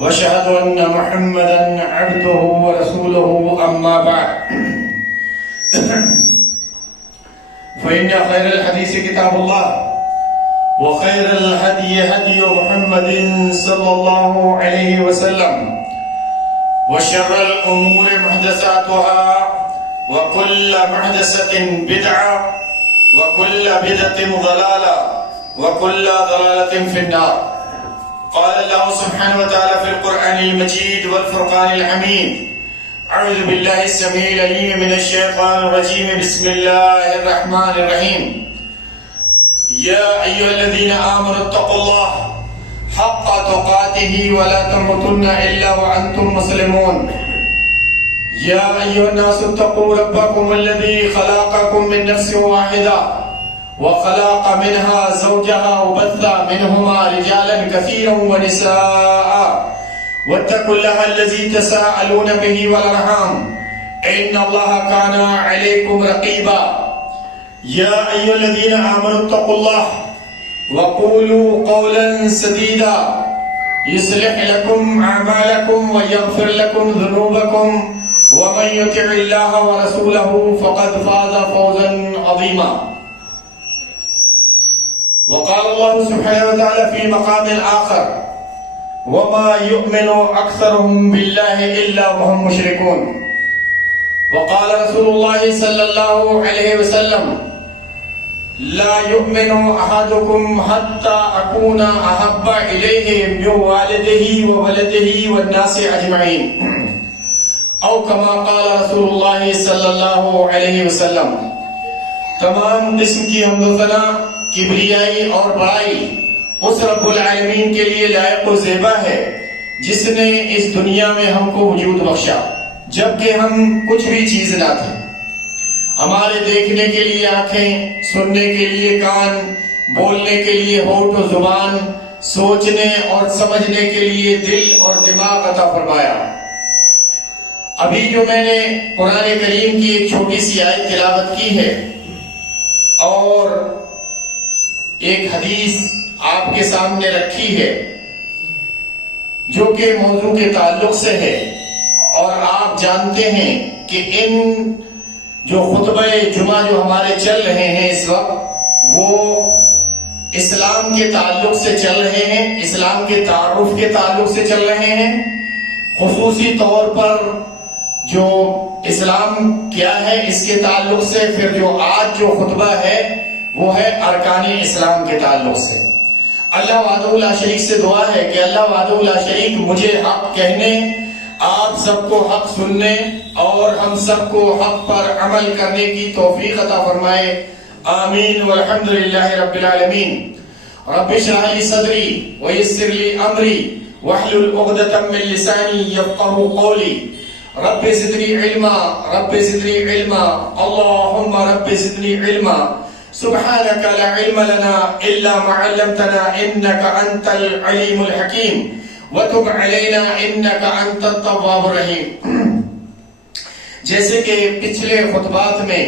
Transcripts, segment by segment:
وأشهد أن محمدا عبده ورسوله أما بعد فإن خير الحديث كتاب الله وخير الهدي هدي محمد صلى الله عليه وسلم وشر الأمور محدثاتها وكل محدثة بدعة وكل بدعة ضلالة وكل ضلالة في النار. قال الله سبحانه وتعالى في القرآن المجيد والفرقان الحميد: أعوذ بالله السميع العليم من الشيطان الرجيم. بسم الله الرحمن الرحيم. يا أيها الذين آمنوا اتقوا الله حق تقاته ولا تموتن إلا وأنتم مسلمون. يا أيها الناس اتقوا ربكم الذي خلقكم من نفس واحدة وخلق منها زوجها وبث منهما رجالا كثيرا ونساء واتقوا الله الذي تساءلون به والأرحام إن الله كان عليكم رقيبا. يا أيها الذين آمنوا اتقوا الله وقولوا قولا سديدا يصلح لكم أعمالكم ويغفر لكم ذنوبكم ومن يطع الله ورسوله فقد فاز فوزا عظيما. وقال الله سبحانه وتعالى في مقام آخر: وما يؤمن أكثرهم بالله إلا وهم مشركون. وقال رسول الله صلى الله عليه وسلم: لا يؤمن أحدكم حتى أكون أحب إليه من والده وولده والناس أجمعين، أو كما قال رسول الله صلی اللہ علیہ وسلم. تمام قسم کی حمد و ثنا، کبریائی اور بڑائی اس رب العالمین کے لیے لائق و زیبا ہے جس نے اس دنیا میں ہم کو وجود بخشا جبکہ ہم کچھ بھی چیز نہ تھے. ہمارے دیکھنے کے لیے آنکھیں، سننے کے لیے کان، بولنے کے لیے ہونٹ و زبان، سوچنے اور سمجھنے کے لیے دل اور دماغ عطا فرمایا. ابھی جو میں نے قرآن کریم کی ایک چھوٹی سی آیت تلاوت کی ہے اور ایک حدیث آپ کے سامنے رکھی ہے جو کہ موضوع کے تعلق سے ہے، اور آپ جانتے ہیں کہ ان جو خطبہ جمعہ جو ہمارے چل رہے ہیں اس وقت وہ اسلام کے تعلق سے چل رہے ہیں، اسلام کے تعارف کے تعلق سے چل رہے ہیں. خصوصی طور پر جو اسلام کیا ہے اس کے تعلق سے، پھر جو آج جو خطبہ ہے وہ ہے ارکان اسلام کے تعلق سے. اللہ وحدہ لا شریک سے دعا ہے کہ اللہ وحدہ لا شریک مجھے حق کہنے، آپ سب کو حق سننے اور ہم سب کو حق پر عمل کرنے کی توفیق عطا فرمائے. آمین والحمدللہ رب العالمین. رب اشرح لی صدری ویسر لی امری واحلل عقدۃ من لسانی یفقهوا قولی. رب زدنی علما، رب زدنی علما، اللہم رب زدنی علما. سبحانک لا علم لنا الا ما علمتنا انک انت العلیم الحکیم وتب علینا انک انت التواب الرحیم. جیسے کہ پچھلے خطبات میں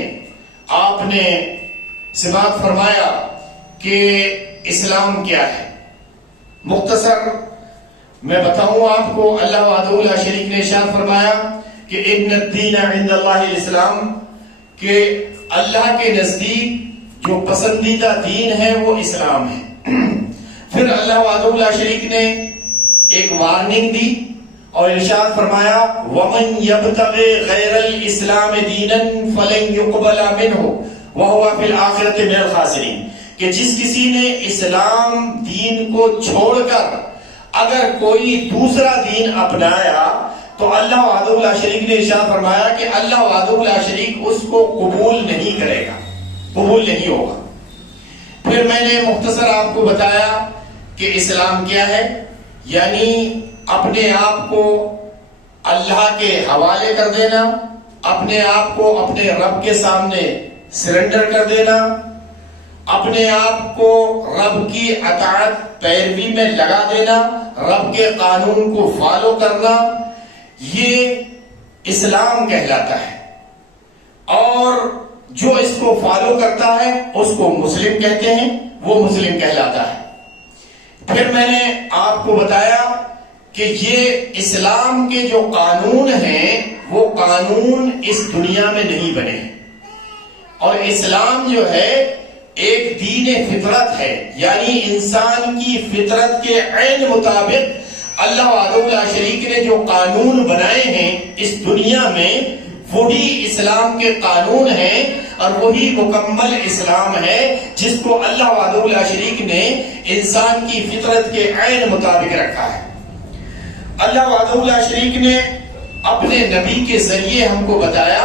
آپ نے سماعت فرمایا کہ اسلام کیا ہے، مختصر میں بتاؤں آپ کو. اللہ وحدہ لا شریک نے ارشاد فرمایا کہ ان الدین عند اللہ الاسلام، کہ اللہ کے نزدیک جو پسندیدہ دین ہے وہ اسلام ہے. پھر اللہ وحدہ لا شریک نے ایک وارننگ دی اور ارشاد فرمایا وَمَنْ يَبْتَغِ غَيْرَ الْإِسْلَامِ دِينًا فَلَنْ يُقْبَلَ مِنْهُ وَهُوَ فِي الْآخِرَةِ مِنَ الْخَاسِرِينَ. کہ جس کسی نے اسلام دین کو چھوڑ کر اگر کوئی دوسرا دین اپنایا تو اللہ وحدہ لا شریک نے ارشاد فرمایا کہ اللہ وحدہ لا شریک اس کو قبول نہیں کرے گا، قبول نہیں ہوگا. پھر میں نے مختصر آپ کو بتایا کہ اسلام کیا ہے، یعنی اپنے آپ کو اللہ کے حوالے کر دینا، اپنے آپ کو اپنے رب کے سامنے سرنڈر کر دینا، اپنے آپ کو رب کی اطاعت پیروی میں لگا دینا، رب کے قانون کو فالو کرنا، یہ اسلام کہلاتا ہے. اور جو اس کو فالو کرتا ہے اس کو مسلم کہتے ہیں، وہ مسلم کہلاتا ہے. پھر میں نے آپ کو بتایا کہ یہ اسلام کے جو قانون ہیں وہ قانون اس دنیا میں نہیں بنے، اور اسلام جو ہے ایک دین فطرت ہے، یعنی انسان کی فطرت کے عین مطابق اللہ وحدہ لا شریک نے جو قانون بنائے ہیں اس دنیا میں وہی اسلام کے قانون ہیں، اور وہی مکمل اسلام ہے جس کو اللہ وحدہ لا شریک نے انسان کی فطرت کے عین مطابق رکھا ہے۔ اللہ وحدہ لا شریک نے اپنے نبی کے ذریعے ہم کو بتایا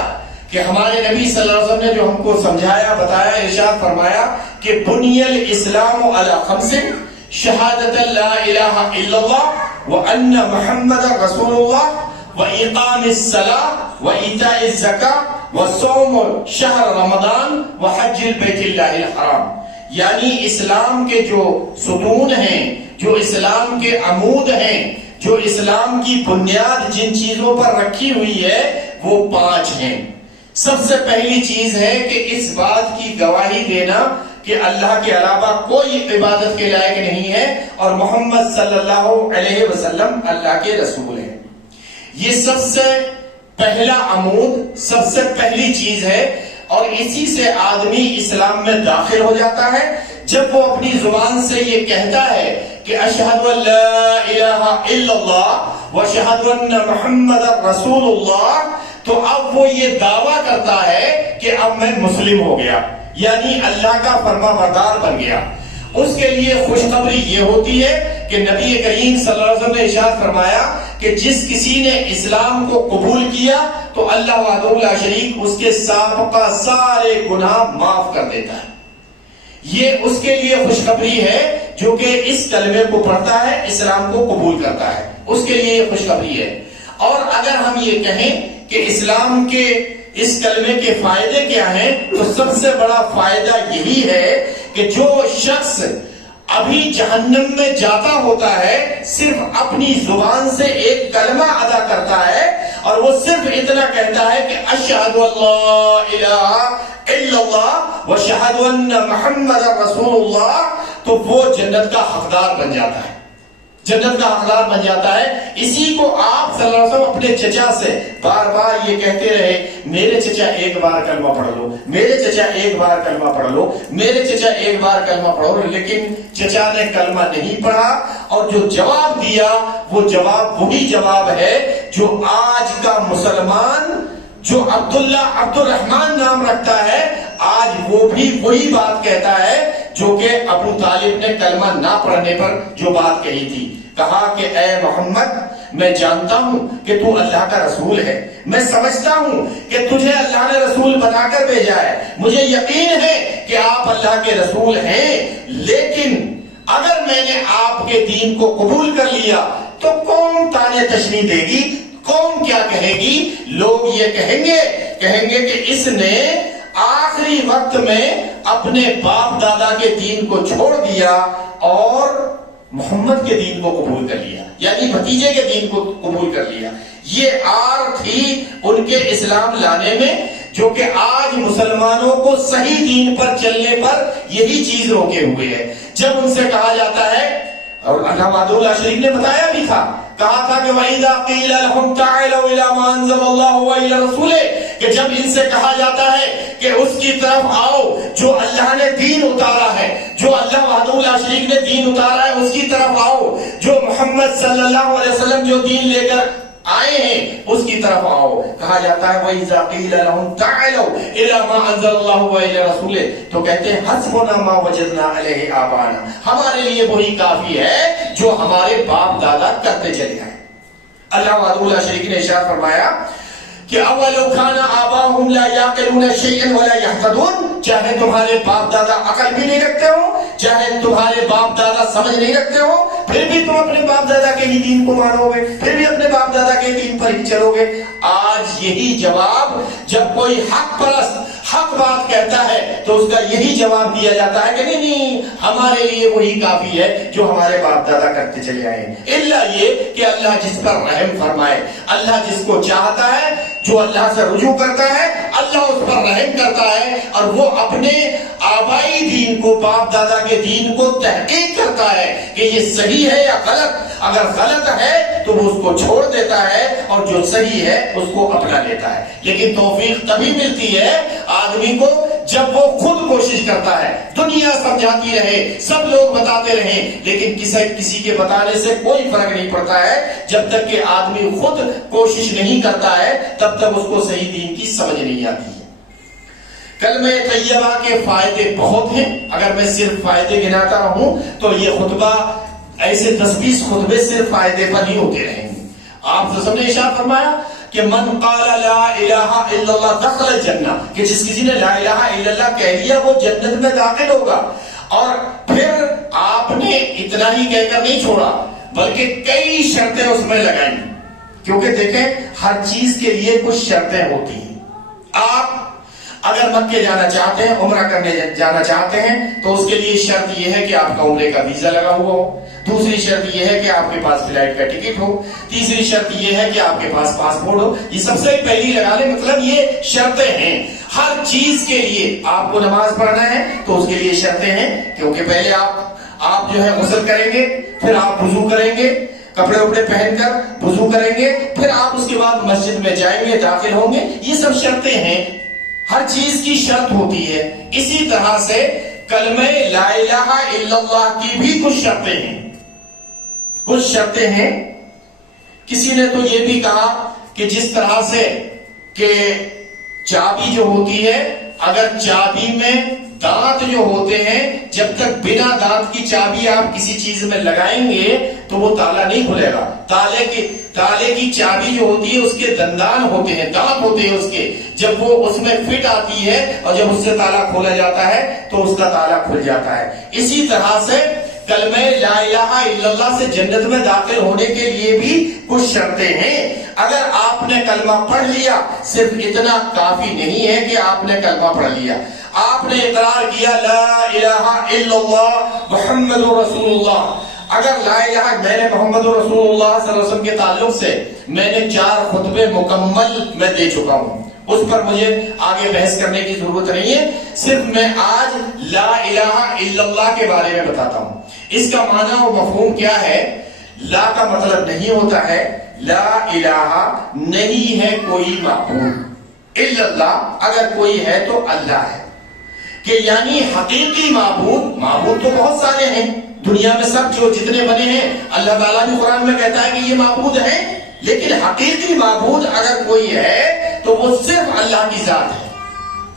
کہ ہمارے نبی صلی اللہ علیہ وسلم نے جو ہم کو سمجھایا بتایا، ارشاد فرمایا کہ بنی الاسلام علی خمس، شہادت لا الہ الا اللہ وان محمد رسول اللہ وإقام الصلاة وإيتاء الزکاة وصوم شہر رمضان وحج البیت اللہ الحرام، یعنی اسلام کے جو ستون ہیں، جو اسلام کے عمود ہیں، جو اسلام کی بنیاد جن چیزوں پر رکھی ہوئی ہے وہ 5 ہیں۔ سب سے پہلی چیز ہے کہ اس بات کی گواہی دینا کہ اللہ کے علاوہ کوئی عبادت کے لائق نہیں ہے اور محمد صلی اللہ علیہ وسلم اللہ کے رسول ہیں۔ یہ سب سے پہلا عمود، سب سے پہلی چیز ہے، اور اسی سے آدمی اسلام میں داخل ہو جاتا ہے جب وہ اپنی زبان سے یہ کہتا ہے کہ اشہد ان لا الہ الا اللہ واشہد ان محمد رسول اللہ، تو اب وہ یہ دعویٰ کرتا ہے کہ اب میں مسلم ہو گیا، یعنی اللہ کا فرما بردار بن گیا۔ اس کے لیے خوشخبری یہ ہوتی ہے کہ نبی کریم صلی اللہ علیہ وسلم نے ارشاد فرمایا کہ جس کسی نے اسلام کو قبول کیا تو اللہ وحدہ لا شریک اس کے سابقہ سارے گناہ معاف کر دیتا ہے۔ یہ اس کے لیے خوشخبری ہے جو کہ اس کلمے کو پڑھتا ہے، اسلام کو قبول کرتا ہے، اس کے لیے یہ خوشخبری ہے۔ اور اگر ہم یہ کہیں کہ اسلام کے اس کلمے کے فائدے کیا ہیں، تو سب سے بڑا فائدہ یہی ہے کہ جو شخص ابھی جہنم میں جاتا ہوتا ہے صرف اپنی زبان سے ایک کلمہ ادا کرتا ہے اور وہ صرف اتنا کہتا ہے کہ اشہد ان لا الہ الا اللہ واشہد ان محمد رسول اللہ، تو وہ جنت کا حقدار بن جاتا ہے، جنت کا حقدار بن جاتا ہے۔ اسی کو آپ صلی اللہ علیہ وسلم اپنے چچا سے بار بار یہ کہتے رہے، میرے چچا ایک بار کلمہ پڑھ لو، میرے چچا ایک بار کلمہ پڑھ لو، میرے چچا ایک بار کلمہ پڑھو، لیکن چچا نے کلمہ نہیں پڑھا، اور جو جواب دیا وہ جواب وہی جواب ہے جو آج کا مسلمان جو عبداللہ عبد الرحمن نام رکھتا ہے آج وہ بھی وہی بات کہتا ہے جو کہ ابو طالب نے کلمہ نہ پڑھنے پر جو بات کہی تھی۔ کہا کہ اے محمد، میں جانتا ہوں کہ تو اللہ کا رسول ہے، میں سمجھتا ہوں کہ تجھے اللہ نے رسول بنا کر بھیجا ہے، مجھے یقین ہے کہ آپ اللہ کے رسول ہیں، لیکن اگر میں نے آپ کے دین کو قبول کر لیا تو قوم تانے تشنیع دے گی، قوم کیا کہے گی؟ لوگ یہ کہیں گے کہ اس نے آخری وقت میں اپنے باپ دادا کے دین کو چھوڑ دیا اور محمد کے دین کو قبول کر لیا، یعنی بھتیجے کے دین کو قبول کر لیا۔ یہ آر تھی ان کے اسلام لانے میں، جو کہ آج مسلمانوں کو صحیح دین پر چلنے پر یہی چیز روکے ہوئے ہے۔ جب ان سے کہا جاتا ہے، اور اللہ وحدہ لا شریک نے بتایا بھی تھا، کہا تھا کہ وَإِذَا قِيلَ لَهُمْ تَعَالَوْا إِلَىٰ مَا أَنزَلَ اللَّهُ وَإِلَىٰ رَسُولِهِ، کہ جب ان سے کہا جاتا ہے کہ اس کی طرف آؤ جو اللہ نے دین اتارا ہے، جو اللہ وحدہ لا شریک نے دین اتارا ہے اس کی طرف آؤ، جو محمد صلی اللہ علیہ وسلم جو دین لے کر آئے ہیں اس کی طرف آؤ، کہا جاتا ہے وَإِذَا قِيلَ لَهُمْ تَعَالَوْا إِلَىٰ مَا أَنزَلَ اللَّهُ وَإِلَىٰ رَسُولِهِ، تو کہتے ہیں حَسْبُنَا مَا وَجَدْنَا عَلَيْهِ آبَاءَنَا، ہمارے لیے وہی کافی ہے جو ہمارے باپ دادا کرتے چلے آئے۔ اللہ وحدہ لا شریک نے ارشاد فرمایا کہ اولو کھانا آباؤہم لا یعقلون شیئا ولا یہتدون، چاہے تمہارے باپ دادا عقل بھی نہیں رکھتے ہو، چاہے تمہارے باپ دادا سمجھ نہیں رکھتے ہو، پھر بھی تم اپنے باپ دادا کے ہی دین کو مانو گے، پھر بھی اپنے باپ دادا کے دین پر ہی چلو گے۔ آج یہی جواب جب کوئی حق پرست حق بات کہتا ہے تو اس کا یہی جواب دیا جاتا ہے کہ نہیں، ہمارے لیے وہی کافی ہے جو ہمارے باپ دادا کرتے چلے آئے ہیں، الا یہ کہ اللہ جس پر رحم فرمائے، اللہ جس کو چاہتا ہے، جو اللہ سے رجوع کرتا ہے اللہ اس پر رحم کرتا ہے، اور وہ اپنے آبائی دین کو، باپ دادا کے دین کو تحقیق کرتا ہے کہ یہ صحیح ہے یا غلط۔ اگر غلط ہے تو تو وہ اس کو چھوڑ دیتا ہے اور جو صحیح ہے اس کو اپنا لیتا ہے. لیکن توفیق تبھی ملتی ہے آدمی کو جب وہ خود کوشش کرتا ہے. دنیا سمجھاتی رہے، سب لوگ بتاتے رہیں، لیکن کسی کے بتانے سے کوئی فرق نہیں پڑتا ہے. جب تک کہ آدمی خود کوشش نہیں کرتا ہے تب تک اس کو صحیح دین کی سمجھ نہیں آتی ہے. کلمہ طیبہ کے فائدے بہت ہیں. اگر میں صرف فائدے گناتا رہوں تو یہ خطبہ ایسے 10-20 خطبے صرف فائدے پر ہی ہوتے رہیں گے. آپ صلی اللہ علیہ وسلم نے ارشاد فرمایا کہ من قال لا الہ الا اللہ دخل الجنہ، کہ جس کسی نے لا الہ الا اللہ کہہ لیا وہ جنت میں داخل ہوگا. اور پھر آپ نے اتنا ہی کہہ کر نہیں چھوڑا بلکہ کئی شرطیں اس میں لگائیں، کیونکہ دیکھیں ہر چیز کے لیے کچھ شرطیں ہوتی ہیں. آپ اگر مکے جانا چاہتے ہیں، عمرہ کرنے جانا چاہتے ہیں، تو اس کے لیے شرط یہ ہے کہ آپ کا عمرے کا ویزا لگا ہوا ہو. دوسری شرط یہ ہے کہ آپ کے پاس فلائٹ کا ٹکٹ ہو. تیسری شرط یہ ہے کہ آپ کے پاس پاسپورٹ ہو. یہ سب سے پہلی لگا لیں، مطلب یہ شرطیں ہیں. ہر چیز کے لیے آپ کو نماز پڑھنا ہے تو اس کے لیے شرطیں ہیں، کیونکہ پہلے آپ جو ہے غسل کریں گے، پھر آپ وضو کریں گے، کپڑے وپڑے پہن کر وضو کریں گے، پھر آپ اس کے بعد مسجد میں جائیں گے، داخل ہوں گے. یہ سب شرطیں ہیں. ہر چیز کی شرط ہوتی ہے. اسی طرح سے کلمہ لا الہ الا اللہ کی بھی کچھ شرطیں ہیں. کچھ شرطیں ہیں. کسی نے تو یہ بھی کہا کہ جس طرح سے کہ چابی جو ہوتی ہے، اگر چابی میں دانت جو ہوتے ہیں، جب تک بنا دانت کی چابی آپ کسی چیز میں لگائیں گے تو وہ تالا نہیں کھلے گا. تالے کی چابی جو ہوتی ہے اس کے دندان ہوتے ہیں، دانت ہوتے ہیں اس کے. جب وہ اس میں فٹ آتی ہے اور جب اس سے تالا کھولا جاتا ہے تو اس کا تالا کھل جاتا ہے. اسی طرح سے کلمہ لا الہ الا اللہ سے جنت میں داخل ہونے کے لیے بھی کچھ شرطیں ہیں. اگر آپ نے کلمہ پڑھ لیا، صرف اتنا کافی نہیں ہے کہ آپ نے کلمہ پڑھ لیا، آپ نے اقرار کیا لا الہ الا اللہ محمد رسول اللہ. اگر لا الہ، میں نے محمد رسول اللہ صلی اللہ علیہ وسلم کے تعلق سے میں نے 4 خطبے مکمل میں دے چکا ہوں، اس پر مجھے آگے بحث کرنے کی ضرورت نہیں ہے. صرف میں آج لا الہ الا اللہ کے بارے میں بتاتا ہوں. اس کا معنی و مفہوم کیا ہے؟ لا کا مطلب نہیں ہوتا ہے لا الہ، نہیں ہے کوئی معبود، الا اللہ، اگر کوئی ہے تو اللہ ہے. کہ یعنی حقیقی معبود تو بہت سارے ہیں دنیا میں، سب جو جتنے بنے ہیں اللہ تعالیٰ بھی قرآن میں کہتا ہے کہ یہ معبود ہیں، لیکن حقیقی معبود اگر کوئی ہے تو وہ صرف اللہ کی ذات ہے.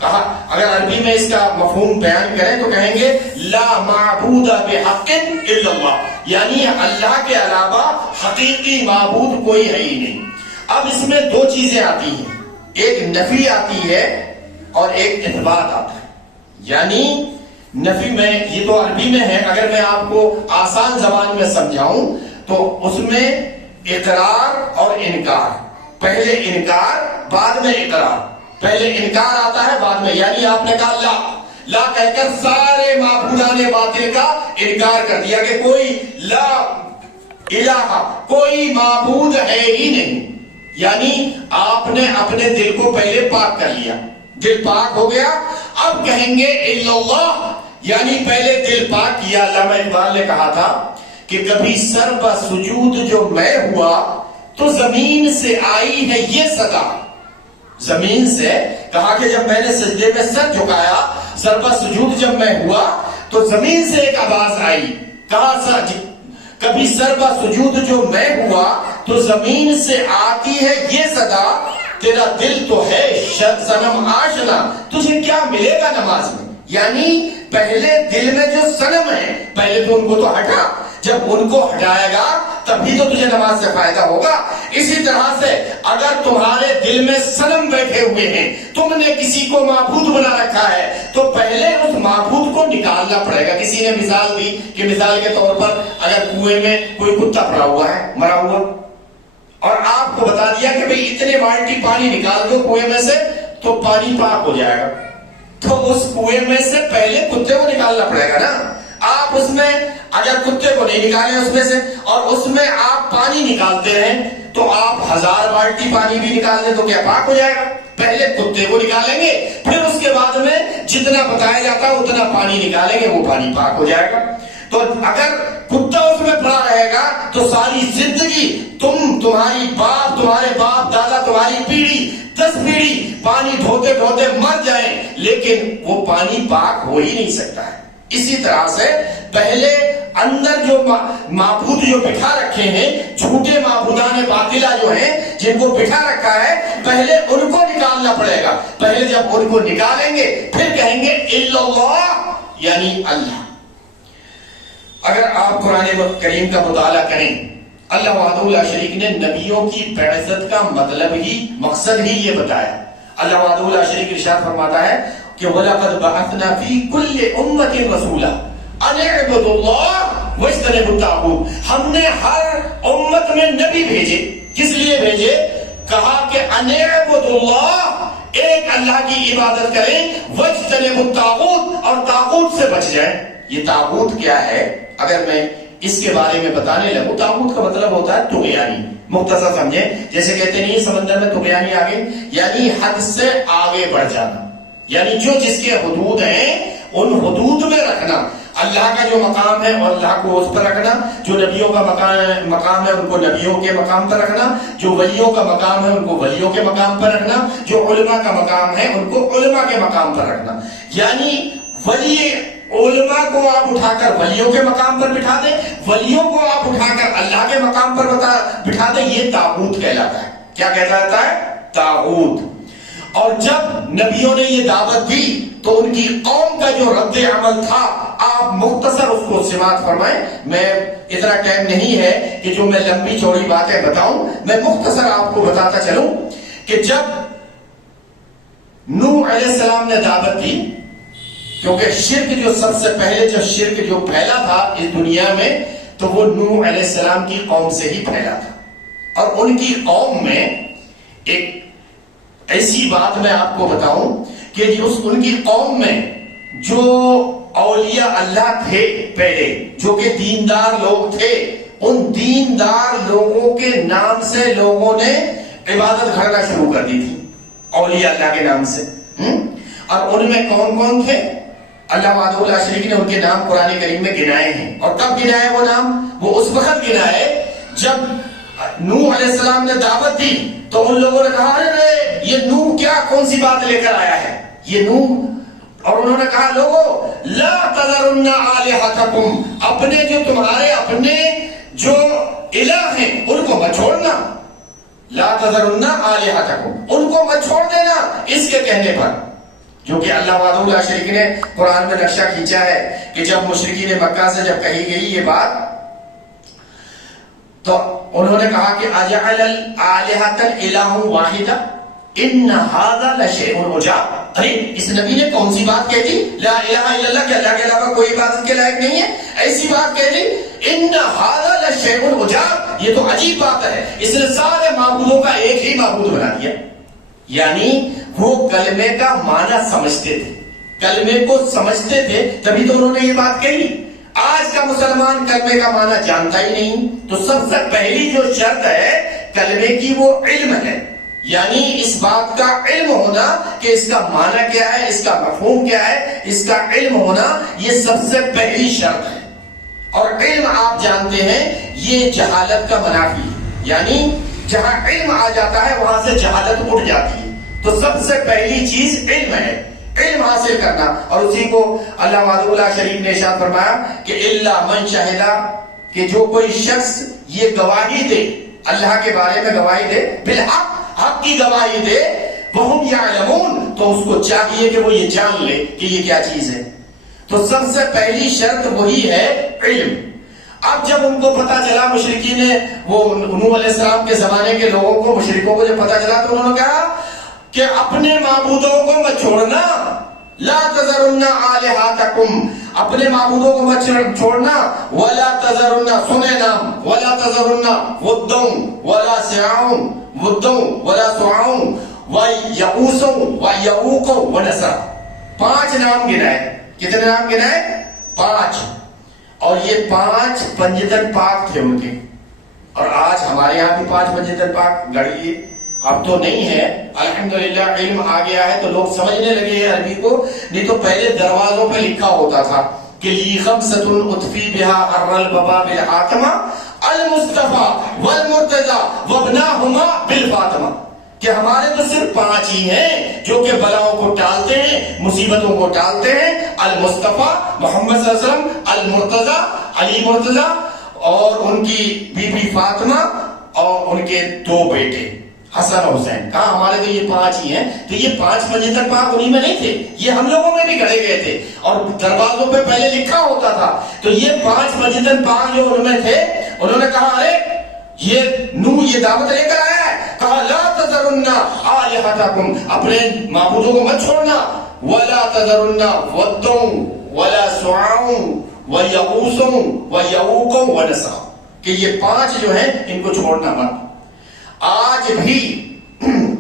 کہا اگر عربی میں اس کا مفہوم بیان کریں تو کہیں گے لا معبود بحق الا اللہ، یعنی اللہ کے علاوہ حقیقی معبود کوئی ہے ہی نہیں. اب اس میں 2 چیزیں آتی ہیں، ایک نفی آتی ہے اور ایک اثبات آتا ہے. یعنی نفی میں، یہ تو عربی میں ہے، اگر میں آپ کو آسان زبان میں سمجھاؤں تو اس میں اقرار اور انکار، پہلے انکار بعد میں اقرار. پہلے انکار آتا ہے بعد میں، یعنی آپ نے کہا لا کہہ کر سارے معبودان باطل کا انکار کر دیا کہ کوئی لا الہ، کوئی معبود ہے ہی نہیں. یعنی آپ نے اپنے دل کو پہلے پاک کر لیا، دل پاک ہو گیا. اب کہیں گے الا اللہ، یعنی پہلے دل پاک کیا. علامہ اقبال نے کہا تھا کہ کبھی سر پر سجود جو میں ہوا تو زمین سے آئی ہے یہ صدا. زمین سے کہا کہ جب میں نے سجدے میں سر جھکایا، سر پر سجود جب میں ہوا تو زمین سے ایک آواز آئی. کہا کبھی سر پر سجود جو میں ہوا تو زمین سے آتی ہے یہ صدا، تیرا دل تو ہے صنم آشنا، تجھے کیا ملے گا نماز میں. یعنی پہلے دل میں جو صنم ہے پہلے تو ان کو تو ہٹا، جب ان کو ہٹائے گا تبھی تو تجھے نماز سے فائدہ ہوگا. اسی طرح سے اگر تمہارے دل میں صنم بیٹھے ہوئے ہیں، تم نے کسی کو معبود بنا رکھا ہے، تو پہلے اس معبود کو نکالنا پڑے گا. کسی نے مثال دی کہ مثال کے طور پر اگر کنویں میں کوئی کتا پڑا ہوا ہے مرا ہوا، اور آپ کو بتا دیا کہ بھئی اتنے بالٹی پانی نکال دو کنویں میں سے تو پانی پاک ہو جائے گا، تو اس کنویں میں سے پہلے کتے کو نکالنا پڑے گا نا. آپ اس میں اگر کتے کو نہیں نکالیں اس میں سے اور اس میں آپ پانی نکالتے رہیں تو آپ 1000 بالٹی پانی بھی نکال دیں تو کیا پاک ہو جائے گا؟ پہلے کتے کو نکالیں گے، پھر اس کے بعد میں جتنا بتایا جاتا ہے اتنا پانی نکالیں گے، وہ پانی پاک ہو جائے گا. تو اگر کتا اس میں پڑا رہے گا تو ساری زندگی تمہاری باپ، تمہارے باپ دادا، تمہاری پیڑھی 10 پیڑھی پانی دھوتے دھوتے مر جائیں، لیکن وہ پانی پاک ہو ہی نہیں سکتا ہے۔ اسی طرح سے پہلے اندر جو معبود جو بٹھا رکھے ہیں، جھوٹے معبودان باطلہ جو ہیں جن کو بٹھا رکھا ہے، پہلے ان کو نکالنا پڑے گا۔ پہلے جب ان کو نکالیں گے پھر کہیں گے الا اللہ، یعنی اللہ۔ اگر آپ قرآن کریم کا مطالعہ کریں، اللہ وحدہ لا شریک نے نبیوں کی بعثت کا مطلب ہی، مقصد ہی یہ بتایا۔ اللہ وحدہ لا شریک ارشاد فرماتا ہے کہ وَلَقَدْ بَعَثْنَا فِي كُلِّ أُمَّةٍ رَسُولًا أَنِ اعْبُدُوا اللَّهَ وَاجْتَنِبُوا الطَّاغُوتَ۔ ہم نے ہر امت میں نبی بھیجے، کس لیے بھیجے؟ کہا کہ أَنِ اعْبُدُوا اللَّهَ، ایک اللہ کی عبادت کریں، وَاجْتَنِبُوا الطَّاغُوتَ، اور طاغوت سے بچ جائیں۔ یہ طاغوت کیا ہے؟ اگر میں اس کے بارے میں بتانے لگوں، طاغوت کا مطلب ہوتا ہے طغیانی۔ مختصر سمجھیں، جیسے کہتے نہیں سمندر میں طغیانی آگے، یعنی حد سے آگے بڑھ جانا، یعنی جو جس کے حدود ہیں ان حدود میں رکھنا۔ اللہ کا جو مقام ہے اور اللہ کو اس پر رکھنا، جو نبیوں کا مقام ہے ان کو نبیوں کے مقام پر رکھنا، جو ولیوں کا مقام ہے ان کو ولیوں کے مقام پر رکھنا، جو علماء کا مقام ہے ان کو علماء کے مقام پر رکھنا۔ یعنی ولی علماء کو آپ اٹھا کر ولیوں کے مقام پر بٹھا دیں، ولیوں کو آپ اٹھا کر اللہ کے مقام پر بٹھا دیں، یہ طاغوت کہلاتا ہے۔ کیا کہلاتا ہے؟ طاغوت۔ اور جب نبیوں نے یہ دعوت دی تو ان کی قوم کا جو رد عمل تھا، آپ مختصر اس کو سماعت فرمائیں۔ میں اتنا ٹائم نہیں ہے کہ جو میں لمبی چوڑی باتیں بتاؤں، میں مختصر آپ کو بتاتا چلوں کہ جب نوح علیہ السلام نے دعوت دی، کیونکہ شرک جو سب سے پہلے جو شرک جو پھیلا تھا اس دنیا میں، تو وہ نوح علیہ السلام کی قوم سے ہی پھیلا تھا۔ اور ان کی قوم میں ایک ایسی بات میں آپ کو بتاؤں کہ ان کی قوم میں جو اولیاء اللہ تھے پہلے، جو کہ دیندار لوگ تھے، ان دیندار لوگوں کے نام سے لوگوں نے عبادت کرنا شروع کر دی تھی، اولیاء اللہ کے نام سے۔ اور ان میں کون کون تھے؟ اللہ وحدہ لا شریک نے ان کے نام قرآن کریم میں گنائے ہیں۔ اور کب گنائے وہ نام؟ وہ اس وقت گنائے جب نوح علیہ السلام نے دعوت دی تو ان لوگوں نے کہا ارے یہ نوح کیا کون سی بات لے کر آیا ہے یہ نوح۔ اور انہوں نے کہا لوگو لا تذرن آلہتکم، اپنے جو تمہارے اپنے جو الہ ہیں ان کو مت چھوڑنا، لا تذرن آلہتکم، ان کو مت چھوڑ دینا اس کے کہنے پر۔ جو کہ اللہ وحدہ لا شریک نے قرآن میں نقشہ کھینچا ہے کہ جب مشرکین مکہ سے جب کہی گئی یہ بات تو انہوں نے کہا کہ اجعل الآلہۃ الہ واحدہ ان ھذا لشیء عجاب۔ ارے اس نبی نے کون سی بات کہہ دی؟ لا الہ الا اللہ، کہ اللہ کے علاوہ کوئی عبادت کے لائق نہیں ہے، ایسی بات کہہ دی۔ ان ھذا لشیء عجاب، یہ تو عجیب بات ہے، اس نے سارے معبودوں کا ایک ہی معبود بنا دیا۔ یعنی وہ کلمے کا معنی سمجھتے تھے، کلمے کو سمجھتے تھے، تبھی تو انہوں نے یہ بات کہی۔ آج کا مسلمان کلمے کا معنی جانتا ہی نہیں، تو سب سے پہلی جو شرط ہے کلمے کی وہ علم ہے، یعنی اس بات کا علم ہونا کہ اس کا معنی کیا ہے، اس کا مفہوم کیا ہے، اس کا علم ہونا، یہ سب سے پہلی شرط ہے۔ اور علم آپ جانتے ہیں یہ جہالت کا منافی ہے، یعنی جہاں علم آ جاتا ہے وہاں سے جہالت اٹھ جاتی ہے۔ تو سب سے پہلی چیز علم ہے، علم حاصل کرنا۔ اور اسی کو اللہ وحدہ لا شریک نے ارشاد فرمایا کہ الا من شہدا، کہ جو کوئی شخص یہ گواہی دے، اللہ کے بارے میں گواہی دے، بالحق، حق کی گواہی دے، وہم یعلمون، تو اس کو چاہیے کہ وہ یہ جان لے کہ یہ کیا چیز ہے۔ تو سب سے پہلی شرط وہی ہے علم۔ اب جب ان کو پتا چلا، مشرکین نے، وہ نوح علیہ السلام کے زمانے کے لوگوں کو، مشرکوں کو جب پتا چلا تو انہوں نے کہا کہ اپنے معبودوں کو مت چھوڑنا، لا تذرن آلہتکم، اپنے معبودوں کو مت چھوڑنا، ولا تذرن، سنے نام، ولا تذرن ودن ولا سواع، ودن ولا سواع ویعوث ویعوق ونسر، 5 نام گنائے۔ کتنے نام گنائے؟ 5۔ اور یہ 5 پنجتن پاک تھے ان کے۔ اور آج ہمارے یہاں بھی 5 پنجتن پاک گڑی اب تو نہیں ہے، الحمدللہ علم آ گیا ہے تو لوگ سمجھنے لگے ہیں عربی کو، نہیں تو پہلے دروازوں پہ لکھا ہوتا تھا کہ لی خمسۃ اطفی بہا حر الوبا بالحاتمہ المصطفیٰ والمرتضی وابناہما بالفاطمہ، کہ ہمارے تو صرف 5 ہی ہیں جو کہ بلاؤں کو ٹالتے ہیں، مصیبتوں کو ٹالتے ہیں، المصطفیٰ محمد صلی اللہ علیہ وسلم، المرتضی علی مرتضی، اور ان کی بی بی فاطمہ، اور ان کے 2 بیٹے حسن و حسین۔ کہا ہمارے تو یہ 5 ہی ہیں، تو یہ 5 منجتر پاک انہی میں نہیں تھے، یہ ہم لوگوں میں بھی گڑے گئے تھے، اور دروازوں پہ پہلے لکھا ہوتا تھا۔ تو یہ 5 منجتر پاک جو ان میں تھے، انہوں نے کہا ارے یہ نوح یہ دعوت لے کر آیا ہے، کہا لا تذرن آلہتکم، اپنے معبودوں کو مت چھوڑنا، ولا تذرن ودا ولا سواع ویغوث ویعوق ونسرا، کہ یہ 5 جو ہیں ان کو چھوڑنا مت۔ آج بھی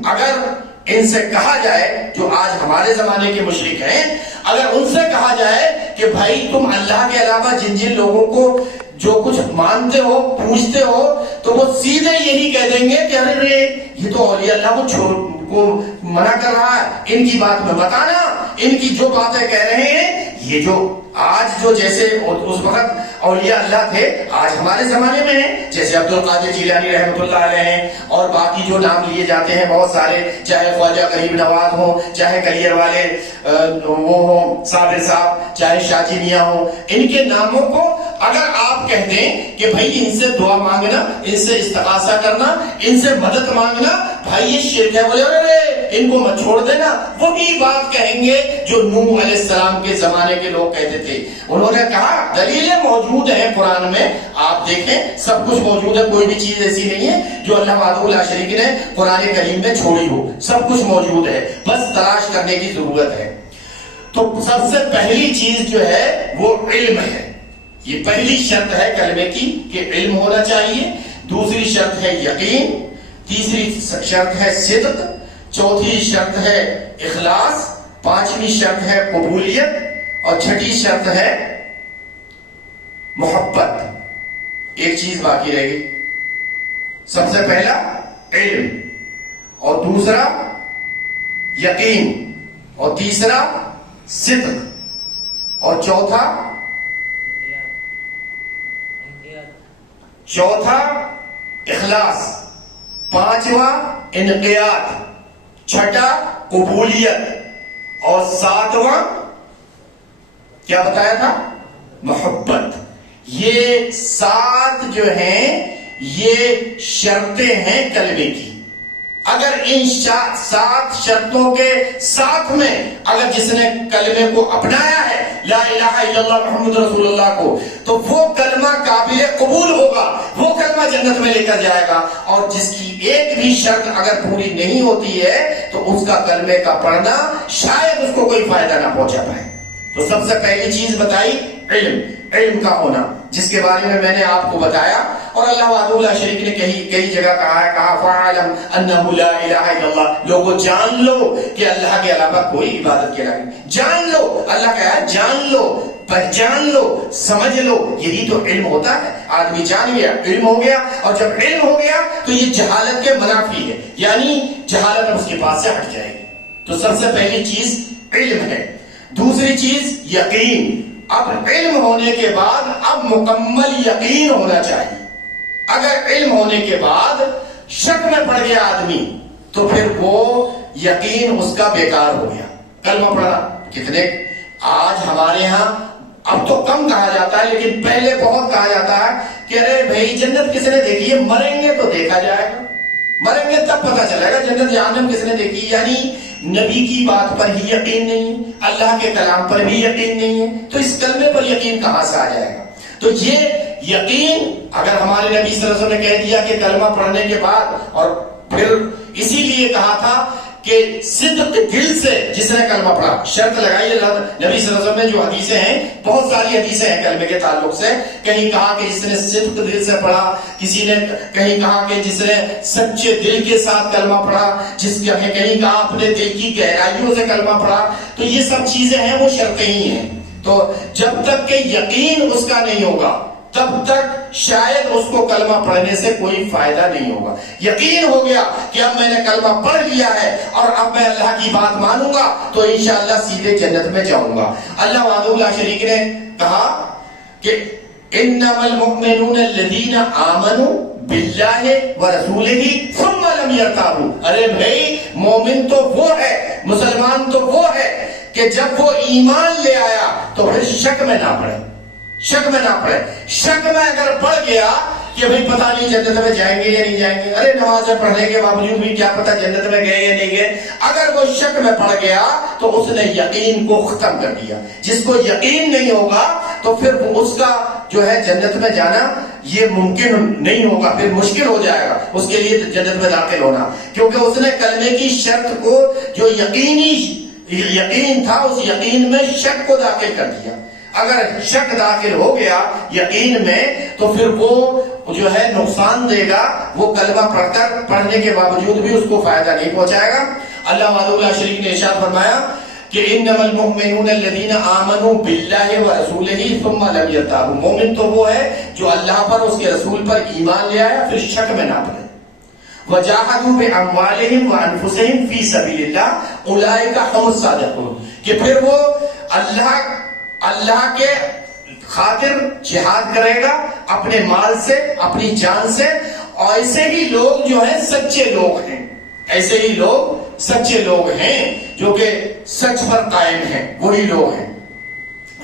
اگر ان سے کہا جائے، جو آج ہمارے زمانے کے مشرک ہیں، اگر ان سے کہا جائے کہ بھائی تم اللہ کے علاوہ جن جن لوگوں کو جو کچھ مانتے ہو پوچھتے ہو، تو وہ سیدھے یہی کہہ دیں گے کہ ارے یہ تو اولیاء اللہ کو منع کر رہا ہے، ان کی بات میں بتانا، ان کی جو باتیں کہہ رہے ہیں، یہ جو آج جو جیسے اس وقت اولیاء اللہ تھے آج ہمارے زمانے میں ہیں، جیسے عبد القادر جیلانی رحمۃ اللہ علیہ ہیں، اور باقی جو نام لیے جاتے ہیں بہت سارے، چاہے خواجہ غریب نواز ہوں، چاہے کلیر والے وہ ہوں صابر صاحب، چاہے شاہ میاں ہوں، ان کے ناموں کو اگر آپ کہہ دیں کہ بھائی ان سے دعا مانگنا، ان سے استغاثہ کرنا، ان سے مدد مانگنا، بھائی یہ شرک ہے، بولے ارے ان کو مت چھوڑ دینا، وہی بات کہیں گے جو نوح علیہ السلام کے زمانے کے لوگ کہتے تھے۔ انہوں نے کہا دلیلیں موجود ہیں قرآن میں، آپ دیکھیں سب کچھ موجود ہے، کوئی بھی چیز ایسی نہیں ہے جو اللہ وحدہ لا شریک نے قرآن کریم میں چھوڑی ہو، سب کچھ موجود ہے، بس تلاش کرنے کی ضرورت ہے۔ تو سب سے پہلی چیز جو ہے وہ علم ہے، یہ پہلی شرط ہے کلمے کی کہ علم ہونا چاہیے، دوسری شرط ہے یقین، تیسری شرط ہے صدق، چوتھی شرط ہے اخلاص، پانچویں شرط ہے قبولیت، اور چھٹی شرط ہے محبت۔ ایک چیز باقی رہ گئی، سب سے پہلا علم، اور دوسرا یقین، اور تیسرا صدق، اور چوتھا اخلاص، پانچواں انقیاد، چھٹا قبولیت، اور ساتواں کیا بتایا تھا؟ محبت۔ یہ 7 جو ہیں یہ شرطیں ہیں کلمے کی۔ اگر ان 7 شرطوں کے ساتھ میں اگر جس نے کلمے کو اپنایا ہے، لا الہ الا اللہ محمد رسول اللہ کو، تو وہ کلمہ قابل قبول ہوگا، وہ کلمہ جنت میں لے کر جائے گا۔ اور جس کی ایک بھی شرط اگر پوری نہیں ہوتی ہے تو اس کا کلمے کا پڑھنا شاید اس کو کوئی فائدہ نہ پہنچا پائے۔ تو سب سے پہلی چیز بتائی علم کا ہونا، جس کے بارے میں میں نے آپ کو بتایا، اور اللہ وحدہ لا شریک نے کئی جگہ کہا ہے، کہا فَاعْلَمْ أَنَّهُ لَا إِلَهَ إِلَّا اللَّهُ، لوگوں جان لو کہ اللہ کے علاوہ کوئی عبادت کے لائق نہیں، جان لو، اللہ کہا ہے جان لو، پہچان لو، سمجھ لو، یہی تو علم ہوتا ہے۔ آدمی جان گیا، علم ہو گیا، اور جب علم ہو گیا تو یہ جہالت کے منافی ہے، یعنی جہالت اب اس کے پاس سے ہٹ جائے گی۔ تو سب سے پہلی چیز علم ہے، دوسری چیز یقین۔ اب علم ہونے کے بعد اب مکمل یقین ہونا چاہیے۔ اگر علم ہونے کے بعد شک میں پڑ گیا آدمی تو پھر وہ یقین اس کا بیکار ہو گیا۔ کلمہ پڑھنا کتنے آج ہمارے ہاں اب تو کم کہا جاتا ہے، لیکن پہلے بہت کہا جاتا ہے کہ ارے بھائی جنت کس نے دیکھی ہے؟ مریں گے تو دیکھا جائے گا، مریں گے تب پتہ چلے گا جنت جہنم کس نے دیکھی۔ یعنی نبی کی بات پر ہی یقین نہیں، اللہ کے کلام پر بھی یقین نہیں ہے، تو اس کلمے پر یقین کہاں سے آ جائے گا؟ تو یہ یقین اگر ہمارے نبی صلی اللہ علیہ وسلم نے کہہ دیا کہ کلمہ پڑھنے کے بعد، اور پھر اسی لیے کہا تھا کہ صدق دل سے جس نے کلمہ پڑھا، شرط لگائی اللہ نبی صلی اللہ علیہ وسلم نے۔ جو حدیثیں ہیں بہت ساری حدیثیں ہیں کلمے کے تعلق سے، کہیں کہا کہ جس نے صدق دل سے پڑھا، کسی نے کہیں کہا کہ جس نے سچے دل کے ساتھ کلمہ پڑھا، کہیں کہا اپنے دل کی گہرائیوں سے کلمہ پڑھا۔ تو یہ سب چیزیں ہیں وہ شرطیں ہی ہیں۔ تو جب تک کہ یقین اس کا نہیں ہوگا تب تک شاید اس کو کلمہ پڑھنے سے کوئی فائدہ نہیں ہوگا۔ یقین ہو گیا کہ اب میں نے کلمہ پڑھ لیا ہے اور اب میں اللہ کی بات مانوں گا تو انشاءاللہ سیدھے جنت میں جاؤں گا۔ اللہ وحدہ لا شریک نے کہا کہ انما المؤمنون الذین آمنوا باللہ ورسولہ ثم لم یرتابوا. ارے بھائی مومن تو وہ ہے، مسلمان تو وہ ہے کہ جب وہ ایمان لے آیا تو پھر شک میں نہ پڑے. شک میں نہ پڑے. شک میں اگر پڑ گیا کہ بھئی پتہ نہیں جنت میں جائیں گے یا نہیں جائیں گے، ارے نمازیں پڑھنے کے باوجود بھی کیا پتہ جنت میں گئے یا نہیں گئے، اگر وہ شک میں پڑ گیا تو اس نے یقین کو ختم کر دیا. جس کو یقین نہیں ہوگا تو پھر وہ اس کا جو ہے جنت میں جانا یہ ممکن نہیں ہوگا، پھر مشکل ہو جائے گا اس کے لیے جنت میں داخل ہونا، کیونکہ اس نے کلمے کی شرط کو جو یقین تھا اس یقین میں شک کو داخل کر دیا. اگر شک داخل ہو گیا یقین میں تو پھر وہ جو ہے نقصان دے گا، وہ کلمہ پڑھنے کے باوجود بھی اس کو فائدہ نہیں پہنچائے گا. اللہ وحدہ لا شریک نے ارشاد فرمایا کہ انما المؤمنون الذین آمنوا باللہ ورسولہ ثم لم یرتابوا. مومن تو وہ ہے جو اللہ پر اس کے رسول پر ایمان لے آیا پھر شک میں نہ پڑے. وجاہدوا باموالہم وانفسہم فی سبیل اللہ اولئک هم الصادقون. کہ پھر وہ اللہ کے خاطر جہاد کرے گا اپنے مال سے اپنی جان سے. اور ایسے ہی لوگ جو ہیں سچے لوگ ہیں، ایسے ہی لوگ سچے لوگ ہیں جو کہ سچ پر قائم ہیں، وہی لوگ ہیں.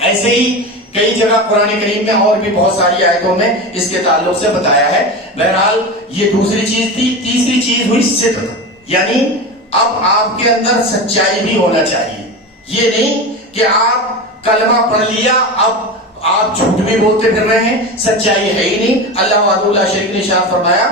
ایسے ہی کئی جگہ قرآن کریم میں اور بھی بہت ساری آیتوں میں اس کے تعلق سے بتایا ہے. بہرحال یہ دوسری چیز تھی. تیسری چیز ہوئی صدق، یعنی اب آپ کے اندر سچائی بھی ہونا چاہیے. یہ نہیں کہ آپ کلمہ پڑھ لیا اب آپ جھوٹ بھی بولتے پھر رہے ہیں، سچائی ہے ہی نہیں. اللہ وحدہ لا شریک نے ارشاد فرمایا